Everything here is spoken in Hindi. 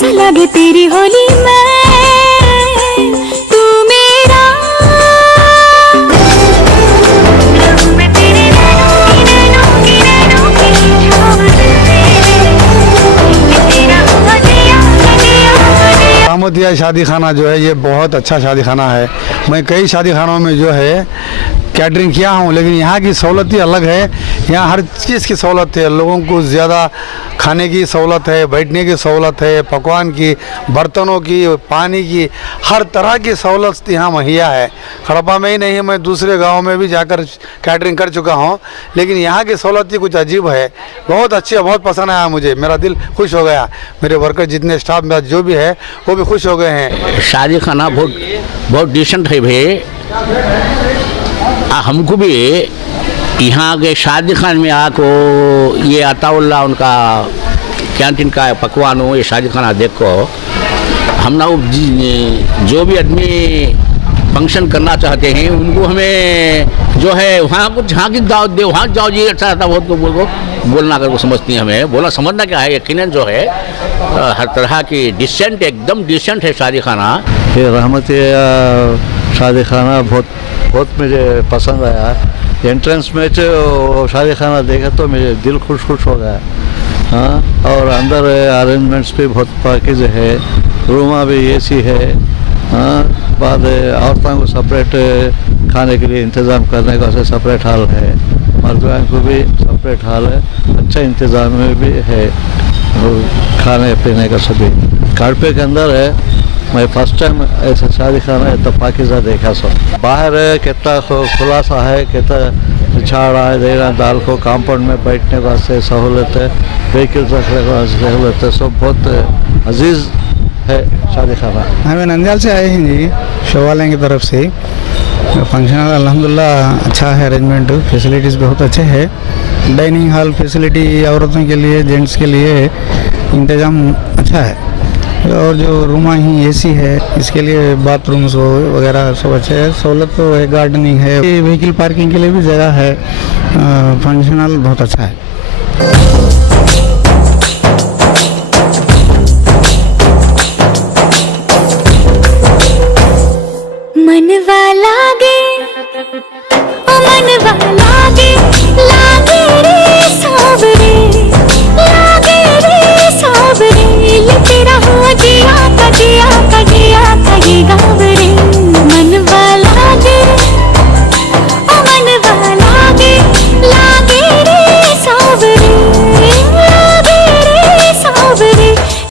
कैसा लगे तेरी होली में तू मेरा मैं तेरे नैनों की छाँव में तेरा अहमदिया शादी खाना जो है ये बहुत अच्छा शादी खाना है। मैं कई शादी खानों में जो है कैटरिंग किया हूँ, लेकिन यहाँ की सहूलत ही अलग है। यहाँ हर चीज़ की सहूलत है, लोगों को ज़्यादा खाने की सहूलत है, बैठने की सहूलत है, पकवान की, बर्तनों की, पानी की, हर तरह की सहूलत यहाँ मुहैया है। खड़पा में ही नहीं, मैं दूसरे गाँव में भी जाकर कैटरिंग कर चुका हूँ, लेकिन यहाँ की सहूलत ही कुछ अजीब है। बहुत अच्छी है, बहुत पसंद आया मुझे, मेरा दिल खुश हो गया। मेरे वर्कर जितने स्टाफ मेरा जो भी है वो भी खुश हो गए हैं। शादी खाना बहुत डिसेंट है भाई। हमको भी यहाँ के शादी खान में आको ये अताउल्ला उनका कैंटीन का पकवान हो, ये शादी खाना देखो हम ना जो भी आदमी फंक्शन करना चाहते हैं उनको हमें जो है वहाँ कुछ जहाँ की दावत दे, वहाँ जाओ जी अच्छा रहता बहुत लोग को बोलना अगर वो समझती है। हमें बोलना समझना क्या है, यकीनन जो है हर तरह की डिसेंट, एकदम डिसेंट है शादी खाना। ये रहमतिया शादी खाना बहुत मुझे पसंद आया। एंट्रेंस में जो शादी खाना देखा तो मेरे दिल खुश हो गया। हाँ, और अंदर अरेंजमेंट्स भी बहुत पाकीज़ है, रूमा भी एसी है। हाँ, बाद औरतों को सेपरेट खाने के लिए इंतज़ाम करने का से सेपरेट हाल है, मर्दों को भी सेपरेट हाल है। अच्छा इंतज़ाम में भी है खाने पीने का सभी। कारपे के अंदर है। मैं फर्स्ट टाइम ऐसा शादी खाना है तो पाकिज़ा देखा सो। बाहर है कितना खुला सा है, कितना झाड़ा है देना दाल को, कंपाउंड में बैठने वास्ते सहूलत है, व्हीकल रखने का सहूलत है, सब बहुत अजीज़ है शादी खाना। हमें नंदियाल से आए हैं जी, शोवालें की तरफ से। फंक्शन अल्हम्दुलिल्लाह अच्छा है, अरेंजमेंट फैसिलिटीज़ बहुत अच्छे है। डाइनिंग हॉल फैसिलिटी औरतों के लिए, जेंट्स के लिए इंतज़ाम अच्छा है। और जो रूमा ही एसी है, इसके लिए बाथरूम्स वगैरह सब अच्छे है। सहूलत तो है, गार्डनिंग है, व्हीकल पार्किंग के लिए भी जगह है। फंक्शन हॉल बहुत अच्छा है। मन वाला गे ओ मन वाला